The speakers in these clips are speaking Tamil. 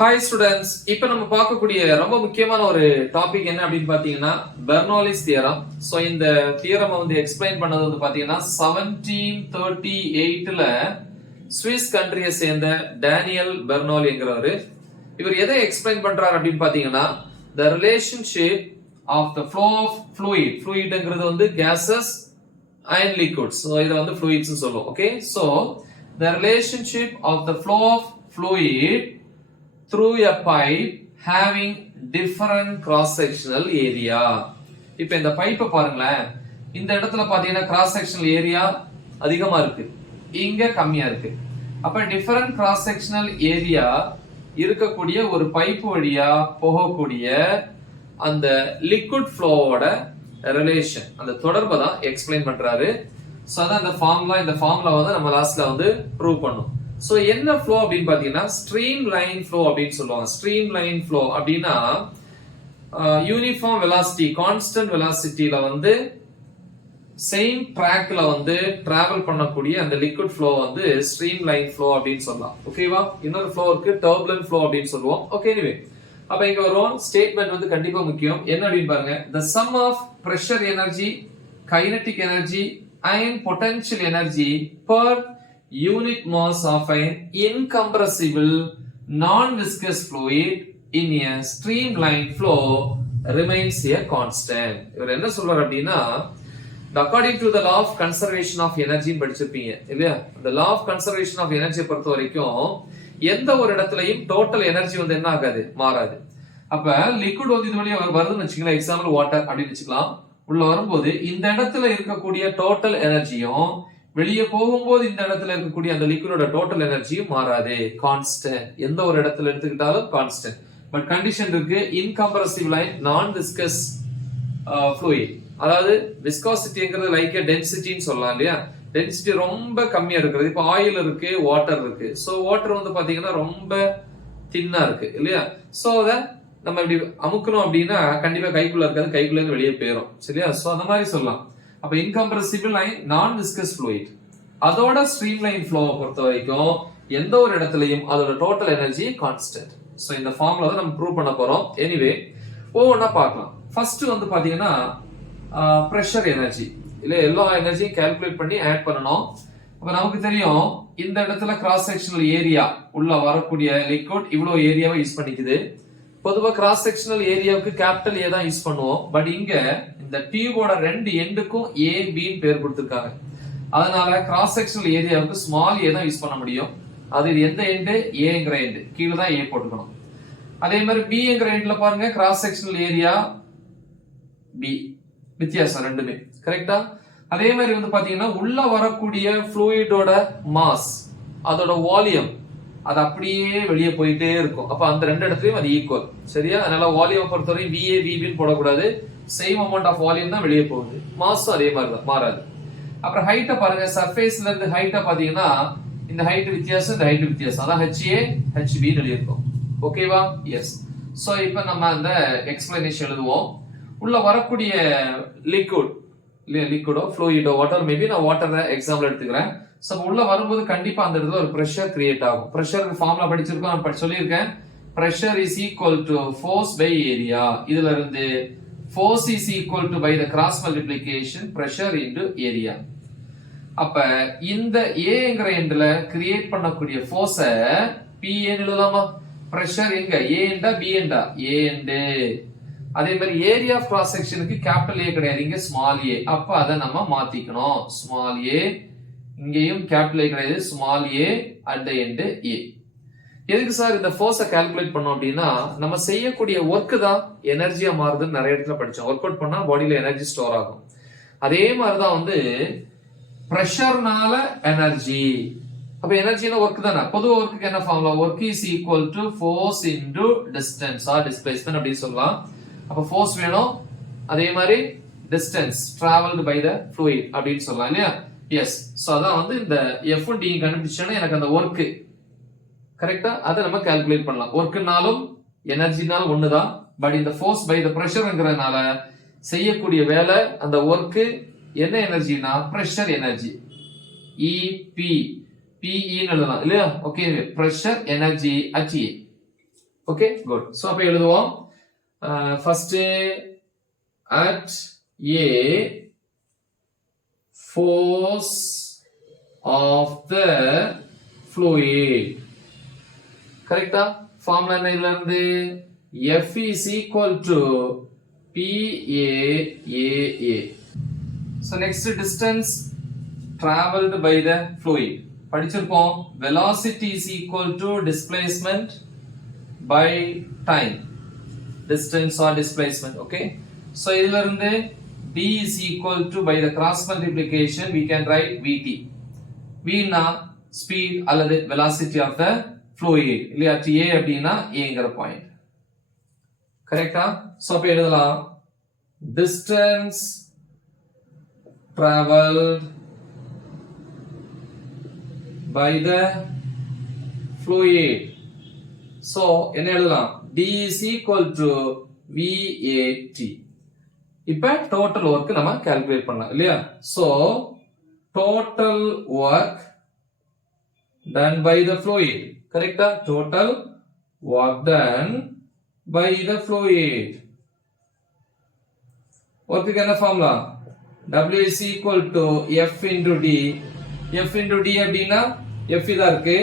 ஹாய் ஸ்டூடெண்ட்ஸ், இப்போ நம்ம பார்க்கக்கூடிய ரொம்ப முக்கியமான ஒரு டாபிக் என்ன அப்படின்னு பாத்தீங்கன்னா பெர்னோலிஸ் தியரம். ஸோ இந்த தியரம் வந்து எக்ஸ்பிளைன் பண்ணது வந்து பாத்தீங்கன்னா 1738ல சுவிஸ் கண்ட்ரியை சேர்ந்த டேனியல் பெர்னோலிங்கிறவர். இவர் எதை எக்ஸ்பிளைன் பண்றாரு அப்படின்னு பாத்தீங்கன்னா the relationship of the flow of fluidங்கிறது வந்து gases and liquids. ஸோ இதை வந்து fluids சொல்லுவோம். Okay, so the relationship of the flow of fluid through a pipe having different cross sectional area. இப்போ இந்த பைப்பை பாருங்களேன், இந்த இடத்துல பாத்தீங்கன்னா கிராஸ் செக்ஷனல் ஏரியா அதிகமா இருக்கு, இங்க கம்மியா இருக்கு. அப்ப டிஃபரண்ட் கிராஸ் செக்ஷனல் ஏரியா இருக்கக்கூடிய ஒரு பைப் வழியா போகக்கூடிய அந்த லிக்விட் ஃப்ளோவோட ரிலேஷன், அந்த தொடர்பை தான் எக்ஸ்பிளைன் பண்றாரு. சோ அதான் இந்த ஃபார்முலா வந்து நம்ம லாஸ்ட்ல வந்து ப்ரூவ் பண்ணும். சோ என்ன ஃப்ளோ அப்படின்னு பாத்தீங்கன்னா ஸ்ட்ரீம் லைன் ஃப்ளோ அப்படின்னு சொல்லுவாங்க. ஸ்ட்ரீம் லைன் ஃப்ளோ அப்படின்னா யூனிஃபார்ம் வெலாசிட்டி, கான்ஸ்டன்ட் வெலாசிட்டில வந்து சேம் ட்ராக்ல வந்து டிராவல் பண்ணக்கூடிய அந்த லிக்விட் ஃப்ளோ வந்து ஸ்ட்ரீம் லைன் ஃப்ளோ அப்படின்னு சொல்லலாம். ஓகேவா? இன்னொரு ஃப்ளோ இருக்கு, டர்புலன்ட் ஃப்ளோ அப்படின்னு சொல்லுவோம். ஓகே, எனிவே அப்ப இங்க வரும் ஸ்டேட்மெண்ட் வந்து கண்டிப்பா முக்கியம். என்ன அப்படின்னு பாருங்க, the sum of pressure energy, kinetic energy and potential energy per unit mass of an incompressible non-viscous fluid in a streamline flow remains a constant. இவர் என்ன சொல்றாரு அப்படின்னா, according to the law of conservation of energy படிச்சிருப்பீங்க இல்லையா? the law of conservation of energy பொறுத்த வரைக்கும் எந்த ஒரு இடத்துலயும் டோட்டல் எனர்ஜி வந்து என்ன ஆகாது, மாறாது. அப்ப லிக்விட் வந்து இது வழியா வருதுன்னு வச்சுக்கலாம், எக்ஸாம்பிள் வாட்டர் அப்படின்னு வச்சுக்கலாம். உள்ள வரும்போது இந்த இடத்துல இருக்கக்கூடிய டோட்டல் எனர்ஜியும் வெளியே போகும்போது இந்த இடத்துல இருக்கக்கூடிய அந்த லிக்விடோட டோட்டல் எனர்ஜியும் மாறாது, கான்ஸ்டன்ட். எந்த ஒரு இடத்துல எடுத்துக்கிட்டாலும் கான்ஸ்டன்ட். பட் கண்டிஷன் இருக்கு, இன்கம்ப்ரசிபிள் அண்ட் நான் விஸ்கஸ் ஃப்ளூயிட். அதாவது விஸ்காசிட்டிங்கிறது லைக் டென்சிட்டின்னு சொல்லலாம் இல்லையா? டென்சிட்டி ரொம்ப கம்மியா இருக்கிறது. இப்போ ஆயில் இருக்கு, வாட்டர் இருக்கு. சோ வாட்டர் வந்து பாத்தீங்கன்னா ரொம்ப தின்னா இருக்கு இல்லையா? சோ அத நம்ம இப்படி அமுக்கணும் அப்படின்னா கண்டிப்பா கைக்குள்ள இருக்காது, கைக்குள்ள இருந்து வெளியே போயிடும். சரியா? சோ அந்த மாதிரி சொல்லலாம். அப்ப இன்கம்ப்ரசிபிள் அண்ட் நான் விஸ்கஸ் ஃப்ளூயிட், அதோட ஸ்ட்ரீம் லைன் ஃப்ளோவை பொறுத்த வரைக்கும் எந்த ஒரு இடத்துலயும் அதோட டோட்டல் எனர்ஜி கான்ஸ்டன்ட். சோ இந்த ஃபார்முலா தான் நம்ம ப்ரூவ் பண்ண போறோம். எனிவே ஒவ்வொன்னா பார்க்கலாம். ஃபர்ஸ்ட் வந்து பாத்தீங்கன்னா பிரஷர் எனர்ஜி இல்ல, எல்லா எனர்ஜியும் கால்குலேட் பண்ணி ஆட் பண்ணணும். அப்ப நமக்கு தெரியும் இந்த இடத்துல கிராஸ் செக்ஷனல் ஏரியா உள்ள வரக்கூடிய லிக்விட் இவ்வளவு ஏரியாவை யூஸ் பண்ணிக்குது. பொதுவா கிராஸ் செக்ஷனல் ஏரியாவுக்கு கேபிட்டல் ஏ தான் யூஸ் பண்ணுவோம். பட் இங்க இந்த டியூபோட ரெண்டு எண்டுக்கும் ஏ பின்னு பேர் கொடுத்திருக்காங்க. அதனால கிராஸ் செக்ஷனல் ஏரியாவுக்கு ஸ்மால் ஏ தான் யூஸ் பண்ண முடியும். அது எந்த எண்டு? ஏங்கிற எண்டு, கீழே தான் ஏ போட்டுக்கணும். அதே மாதிரி பிங்கிற எண்ட்ல பாருங்க, கிராஸ் செக்ஷனல் ஏரியா பி, வித்தியாசம் ரெண்டுமே. கரெக்டா? அதே மாதிரி வந்து பாத்தீங்கன்னா உள்ள வரக்கூடிய ஃப்ளூயிடோட மாஸ், அதோட வால்யூம் அது அப்படியே வெளியே போயிட்டே இருக்கும். அப்ப அந்த ரெண்டு இடத்துலயும் அது ஈக்குவல். சரியா? அதனால வால்யூம் பொறுத்தவரை VA VBன்னு போடக்கூடாது. சேம் அமௌண்ட் ஆஃப் வால்யூம் தான் வெளியே போகுது. மாஸும் அதே மாதிரி தான், மாறாது. அப்புறம் ஹைட்டை பாருங்க, சர்ஃபேஸ்ல இருந்து ஹைட்டை பாத்தீங்கன்னா இந்த ஹைட் வித்தியாசம், இந்த ஹைட் வித்தியாசம். அதான் HA HB எழுதியிருக்கோம். ஓகேவா? எஸ். சோ இப்போ நம்ம அந்த எக்ஸ்பிளனேஷன் எழுதுவோம். உள்ள வரக்கூடிய லிக்விடோ ஃப்ளூயிடோ வாட்டர், மேபி நான் வாட்டர் எக்ஸாம்பிள் எடுத்துக்கிறேன். சோ உள்ள வரும்போது கண்டிப்பா அந்த இடத்துல ஒரு பிரஷர் கிரியேட் ஆகும். பிரஷருக்கு ஃபார்முலா படிச்சிருக்கோம், நான் சொல்லியிருக்கேன். Pressure is equal to force by area. இதுல இருந்து force is equal to by the cross multiplication pressure into area. அப்ப இந்த ஏங்கிற எண்ட்ல கிரியேட் பண்ணக்கூடிய ஃபோர்ஸ P எழுதலாமா? பிரஷர் எங்க? ஏ எண்டா பி எண்டா? ஏ எண்டு. அதே மாதிரி ஏரியா ஆஃப் கிராஸ் செக்ஷனுக்கு கேபிட்டல் ஏ கிடையாது, இங்க ஸ்மால் ஏ. அப்ப அதை நம்ம மாத்திக்கணும். ஸ்மால் ஏ, இங்கேயும் கேபிட்டல் ஏ கிடையாது, small A at the end A. எதுக்கு சார் இந்த ஃபோர்ஸை கால்குலேட் பண்ணோம் அப்படின்னா, நம்ம செய்யக்கூடிய ஒர்க் தான் எனர்ஜியா மாறுதுன்னு நிறைய இடத்துல படிச்சோம். ஒர்க் அவுட் பண்ணா பாடியில எனர்ஜி ஸ்டோர் ஆகும். அதே மாதிரிதான் வந்து பிரஷர்னால எனர்ஜி. அப்ப எனர்ஜினா ஒர்க் தானே. பொதுவா ஒர்க்குக்கு என்ன formula? Work is equal to force into distance or displacement அப்படின்னு சொல்லலாம். அப்ப ஃபோர்ஸ் வேணும், அதே மாதிரி distance travelled by the fluid அப்படின்னு சொல்லலாம் இல்லையா? எஸ். சோ அதான் வந்து இந்த F D கண்டுபிடிச்சோன்னா எனக்கு அந்த ஒர்க் கரெக்டா அதை நம்ம கால்குலேட் பண்ணலாம். ஒர்க்னாலும் எனர்ஜினாலும் ஒண்ணுதான். பட் இந்த ஃபோர்ஸ் பை த பிரஷர்ங்கிறதுனால செய்யக்கூடிய வேலை, அந்த ஒர்க் என்ன எனர்ஜினா பிரஷர் எனர்ஜி. EP PE எழுதலாம் இல்லையா? Okay, pressure energy at A. Okay good. So அப்போ எழுதுவோம். First at a force of the fluid. கரெக்டா? ஃபார்முலா என்ன இதுல இருந்து? F is equal to PAAA. So next distance traveled by the fluid. படிச்சிருப்போம். Velocity is equal to displacement by time. Distance or displacement. Okay. So இதுல இருந்து D is equal to by the cross multiplication we can write VT. V na speed அல்லது velocity of the fluid. இல்லையா? A அப்படின்னா Aங்கிற பாயிண்ட். கரெக்டா? சோ அப்ப எழுதலாம் distance traveled by the fluid. So என்ன எழுதலாம்? D is equal to VAT. இப்ப total work நம்ம calculate பண்ணலாம் இல்லையா? So total work done by the fluid. கரெக்டா? Total work done by the fluid. Work என்ன formula? W is equal to F into D. F into D அப்படின்னா F இதா இருக்கு.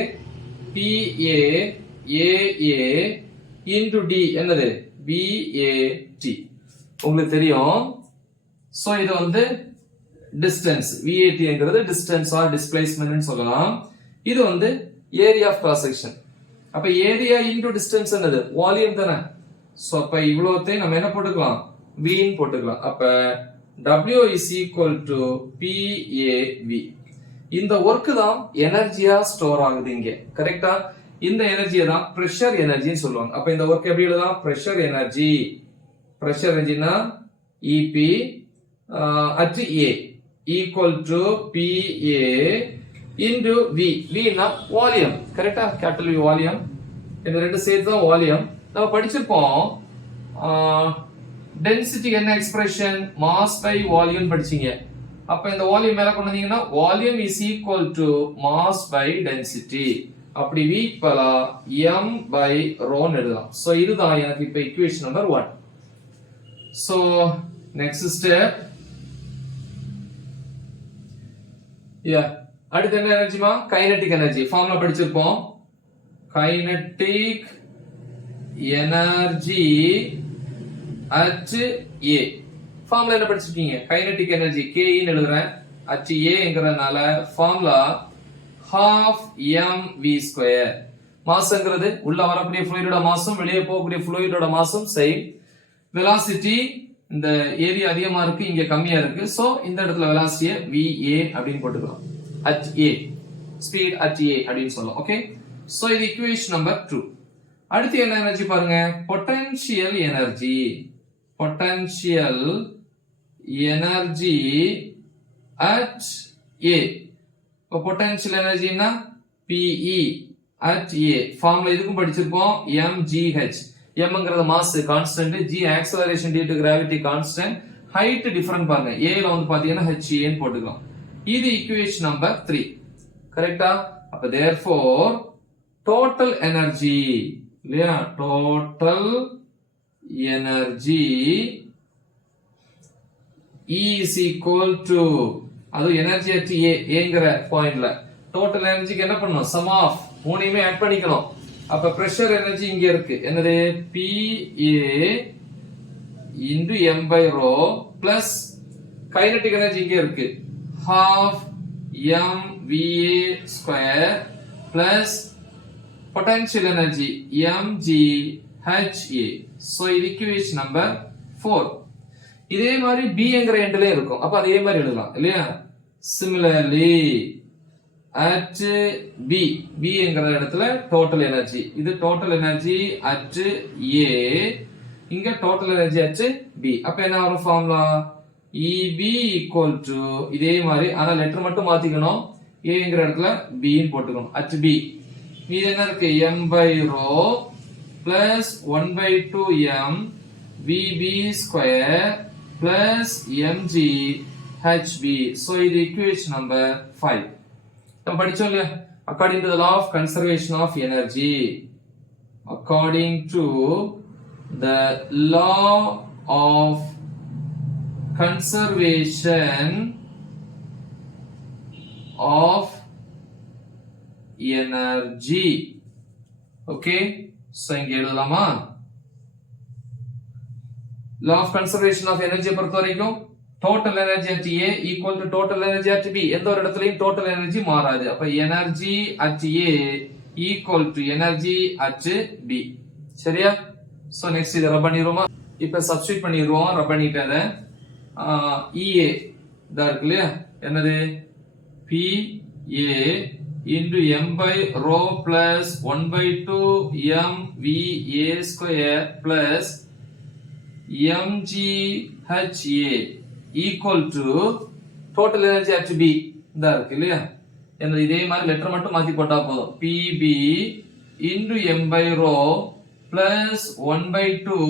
PA AA into D என்னது? VAT. உங்களுக்கு தெரியும். சோ இது வந்து distance. VAT என்கிறது distance or displacement னு சொல்லலாம். இது வந்து area of cross section. அப்ப area into distance என்னது? வால்யூம் தானே. சோ அப்ப இவ்வளவுத்தை நம்ம என்ன போட்டுக்கலாம்? V ன்னு போட்டுக்கலாம். அப்ப W is equal to PAV. இந்த ஒர்க் தான் எனர்ஜியா ஸ்டோர் ஆகுது இங்க. கரெக்டா? இந்த எனர்ஜியை தான் பிரஷர் எனர்ஜின்னு சொல்லுவாங்க. அப்ப இந்த ஒர்க் எப்படி எழுதலாம்? Pressure energy. பிரஷர் எனர்ஜினா EP at A equal to PA into V. V னா வால்யூம். கரெக்டா? Capital V volume. இந்த ரெண்டு சேர்த்து தான் வால்யூம். நம்ம படிச்சிருப்போம். டென்சிட்டி என்ன எக்ஸ்பிரஷன்? மாஸ் பை வால்யூம் படிச்சீங்க. அப்ப இந்த வால்யூம் மேல கொண்டு வந்தீங்கன்னா volume is equal to mass by density. அப்படி V பலா m by rho எழுதலாம். சோ இதுதான் எனக்கு இப்ப equation number 1. So next step. அடுத்து என்ன எனர்ஜிமா? Kinetic energy. ஃபார்முலா படிச்சிருப்போம். Kinetic energy at A. Formula என்ன படிச்சிருக்கீங்க? கைனெட்டிக் எனர்ஜி K ன்னு எழுதுறேன். at A ங்கறனால ஃபார்முலா half mv². மாஸ்ங்கிறது உள்ள வரக்கூடிய ஃப்ளூயிடோட மாஸும் வெளியே போகக்கூடிய ஃப்ளூயிடோட மாஸும் சேம். வெலாசிட்டி இந்த ஏரியா அதிகமா இருக்கு, இங்க கம்மியா இருக்கு. சோ இந்த இடத்துல வெலாசிட்டியை VA அப்படின்னு போட்டுக்கலாம். at A speed at A அப்படின்னு சொல்லலாம். ஓகே. சோ இது ஈக்குவேஷன் நம்பர் 2. அடுத்து என்ன எனர்ஜி பாருங்க? Potential energy. Potential energy at A. இப்போ பொட்டன்ஷியல் எனர்ஜினா PE at A. ஃபார்முலா இதுக்கும் படிச்சிருப்போம். mgh. mங்கிறது mass constant, g acceleration due to gravity constant, height different பாருங்க. A ல வந்து பாத்தீங்கன்னா HA ன்னு போட்டுக்கலாம். இது ஈக்குவேஷன் நம்பர் 3. கரெக்ட்டா? அப்ப therefore total energy இல்லையா? total energy E is equal to அது எனர்ஜி at A ஏங்கற பாயிண்ட்ல டோட்டல் எனர்ஜிக்கு என்ன பண்ணணும்? சம் ஆஃப் மூணையுமே ஆட் பண்ணிக்கணும். அப்ப பிரஷர் எனர்ஜி இங்க இருக்கு. என்னது? PA into m by rho plus kinetic energy இங்க இருக்கு. half mva² plus potential energy mgha. so இது ஈக்குவேஷன் நம்பர் 4. இதே மாதிரி B என்கிற எண்ட்ல இருக்கும். அப்ப அதே மாதிரி எழுதலாம் இல்லையா? similarly at B என்கிற இடத்துல டோட்டல் எனர்ஜி. இது டோட்டல் எனர்ஜி at A, இங்க டோட்டல் எனர்ஜி at B. அப்ப என்ன வரும் ஃபார்முலா? EB equal to இதே மாதிரி ஆனா லெட்டர் மட்டும் மாத்திக்கணும். A என்கிற இடத்துல B ன்னு போட்டுக்கணும். at B இது என்ன இருக்கு? m by rho plus 1 by 2m VB² plus mg hb. so இது equation number 5. நம்ம படிச்சோம் இல்லையா? according to the law of conservation of energy, according to the law of conservation of energy. Okay, so இங்க எழுதலாமா? law of conservation of energy பொறுத்த வரைக்கும் total energy at A equal to total energy at B. எந்த ஒரு இடத்துலயும் total energy மாறாது. அப்ப energy at A equal to energy at B. சரியா? so next இத ரப் பண்ணிடுவோமா? இப்ப சப்ஸ்டிட்யூட் பண்ணிடுவோம். ரப் பண்ணிட்டத EA இதா இருக்கு இல்லையா? என்னது? PA into m by rho plus 1 by 2 m VA square plus mgHA equal to total energy at B. இதா இருக்கு இல்லையா? என்னது? இதே மாதிரி லெட்டர் மட்டும் மாத்தி போட்டா போதும். PB into m by rho plus 1 by 2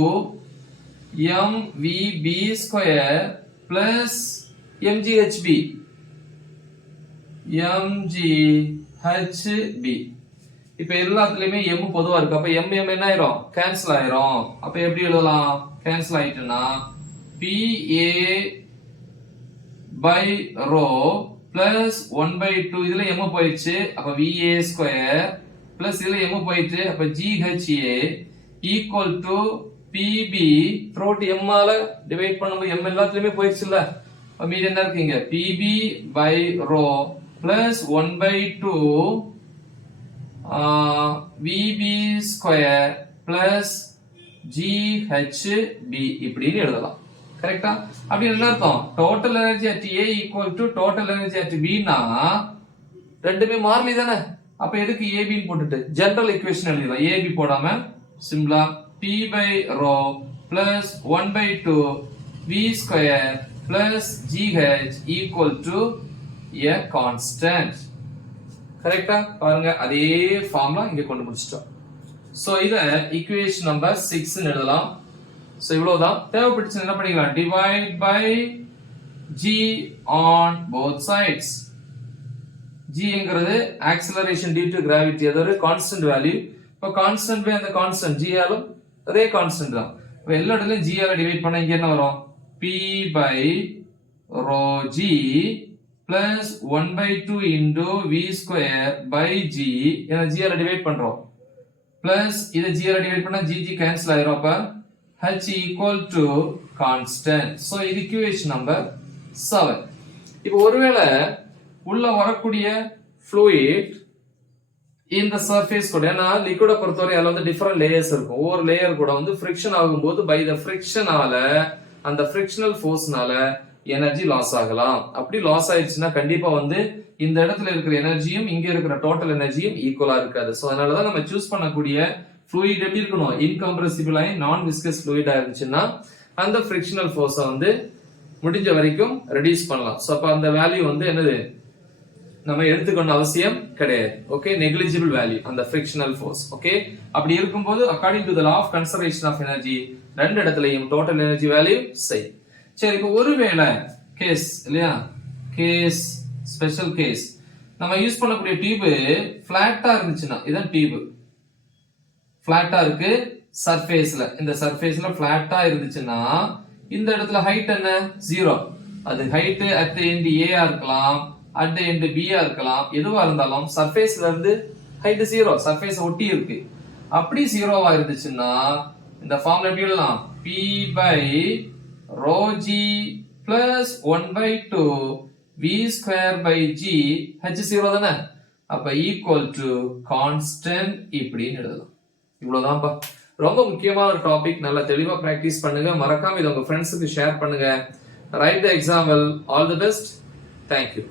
mVB square plus mgHB. mgHB. இப்ப எல்லாத்துலயுமே m பொதுவா இருக்கு. அப்ப m என்ன ஆயிரும்? கேன்சல் ஆயிரும். அப்ப எப்படி எழுதலாம்? கேன்சல் ஆயிட்டுனா PA by rho plus 1 by 2 இதுல m போயிடுச்சு. அப்ப VA square plus இதுல m போயிடுச்சு. அப்ப GHA equal to PB throughout m ஆல டிவைட் பண்ணும்போது m எல்லாத்துலயுமே போயிடுச்சுல. அப்ப மீதி என்ன இருக்குங்க? PB by rho plus 1 by 2 VB square plus GHB இப்படின்னு எழுதலாம். கரெக்டா? அப்படி என்ன அர்த்தம்? total energy at A equal to total energy at B னா ரெண்டுமே மாறிலி தானே. அப்ப எதுக்கு AB ன்னு போட்டுட்டு ஜெனரல் ஈக்குவேஷன் எழுதலாம். AB போடாம சிம்பிளா P by rho plus 1 by 2 V square plus GH equal to a constant. கரெக்டா? பாருங்க அதே ஃபார்முலா இங்க கொண்டு முடிச்சிட்டோம். சோ இத ஈக்குவேஷன் நம்பர் 6 ன்னு எழுதலாம். சோ இவ்வளவுதான். தேவைப்பட்டுச்சு என்ன பண்ணிக்கலாம்? divide by g on both sides. g ங்கிறது acceleration due to gravity, அது ஒரு கான்ஸ்டன்ட் வேல்யூ. இப்ப கான்ஸ்டன்ட் பை அந்த கான்ஸ்டன்ட் g ஆலும் அதே கான்ஸ்டன்ட் தான். இப்ப எல்லா இடத்துலயும் g ஆல டிவைட் பண்ணா இங்க என்ன வரும்? p by rho g plus 1 by 2 into v square by g. ஏன்னா g ஆல டிவைட் பண்றோம். plus இத g ஆல டிவைட் பண்ணா g கேன்சல் ஆயிரும். அப்ப h equal to constant. so இது equation number 7. இப்போ ஒருவேளை உள்ள வரக்கூடிய fluid இந்த சர்ஃபேஸ் கூட, ஏன்னா லிக்விட பொறுத்தவரை அதுல வந்து டிஃபரெண்ட் லேயர்ஸ் இருக்கும். ஒவ்வொரு லேயர் கூட வந்து ஃபிரிக்ஷன் ஆகும்போது பை த ஃபிரிக்ஷனால அந்த ஃபிரிக்ஷனல் ஃபோர்ஸ்னால எனர்ஜி லாஸ் ஆகலாம். அப்படி லாஸ் ஆயிடுச்சுன்னா கண்டிப்பா வந்து இந்த இடத்துல இருக்கிற எனர்ஜியும் இங்க இருக்கிற டோட்டல் எனர்ஜியும் ஈக்குவலா இருக்காது. சோ அதனாலதான் நம்ம சூஸ் பண்ணக்கூடிய fluid எப்படி இருக்கணும்? இன்கம்ப்ரசிபிள் ஆகி நான் விஸ்கஸ் fluid இருந்துச்சுன்னா அந்த ஃபிரிக்ஷனல் ஃபோர்ஸை வந்து முடிஞ்ச வரைக்கும் ரெடியூஸ் பண்ணலாம். சோ அப்ப அந்த வேல்யூ வந்து என்னது? நம்ம எடுத்துக்கணும் அவசியம் கிடையாது. ஓகே, நெக்லிஜிபிள் வேல்யூ அந்த ஃபிரிக்ஷனல் ஃபோர்ஸ். ஓகே, அப்படி இருக்கும்போது according to the law of conservation of energy ரெண்டு இடத்துலயும் டோட்டல் எனர்ஜி வேல்யூ சரி. சரி, இப்போ ஒருவேளை கேஸ் இல்லையா, கேஸ் ஸ்பெஷல் கேஸ் நம்ம யூஸ் பண்ணக்கூடிய டியூப் பிளாட்டா இருந்துச்சுன்னா, இதான் டியூப் பிளாட்டா இருக்கு சர்ஃபேஸ்ல, இந்த சர்ஃபேஸ்ல பிளாட்டா இருந்துச்சுன்னா இந்த இடத்துல ஹைட் என்ன? 0. அது height at the end A ஆ இருக்கலாம், அட் தி எண்ட் B ஆ இருக்கலாம், எதுவா இருந்தாலும் சர்ஃபேஸ்ல இருந்து ஹைட் 0, சர்ஃபேஸ் ஒட்டி இருக்கு. அப்படி 0வா இருந்துச்சுன்னா இந்த ஃபார்முலா எப்படி எழுதலாம்? P by rho g plus 1 by 2 V square by G H 0 தானே. அப்ப equal to constant இப்படின்னு எழுதலாம். இவ்வளவுதான்ப்பா. ரொம்ப முக்கியமான ஒரு டாபிக். நல்லா தெளிவா பிராக்டிஸ் பண்ணுங்க. மறக்காம இதை உங்க ஃப்ரெண்ட்ஸுக்கு ஷேர் பண்ணுங்க. Right the example. All the best. Thank you.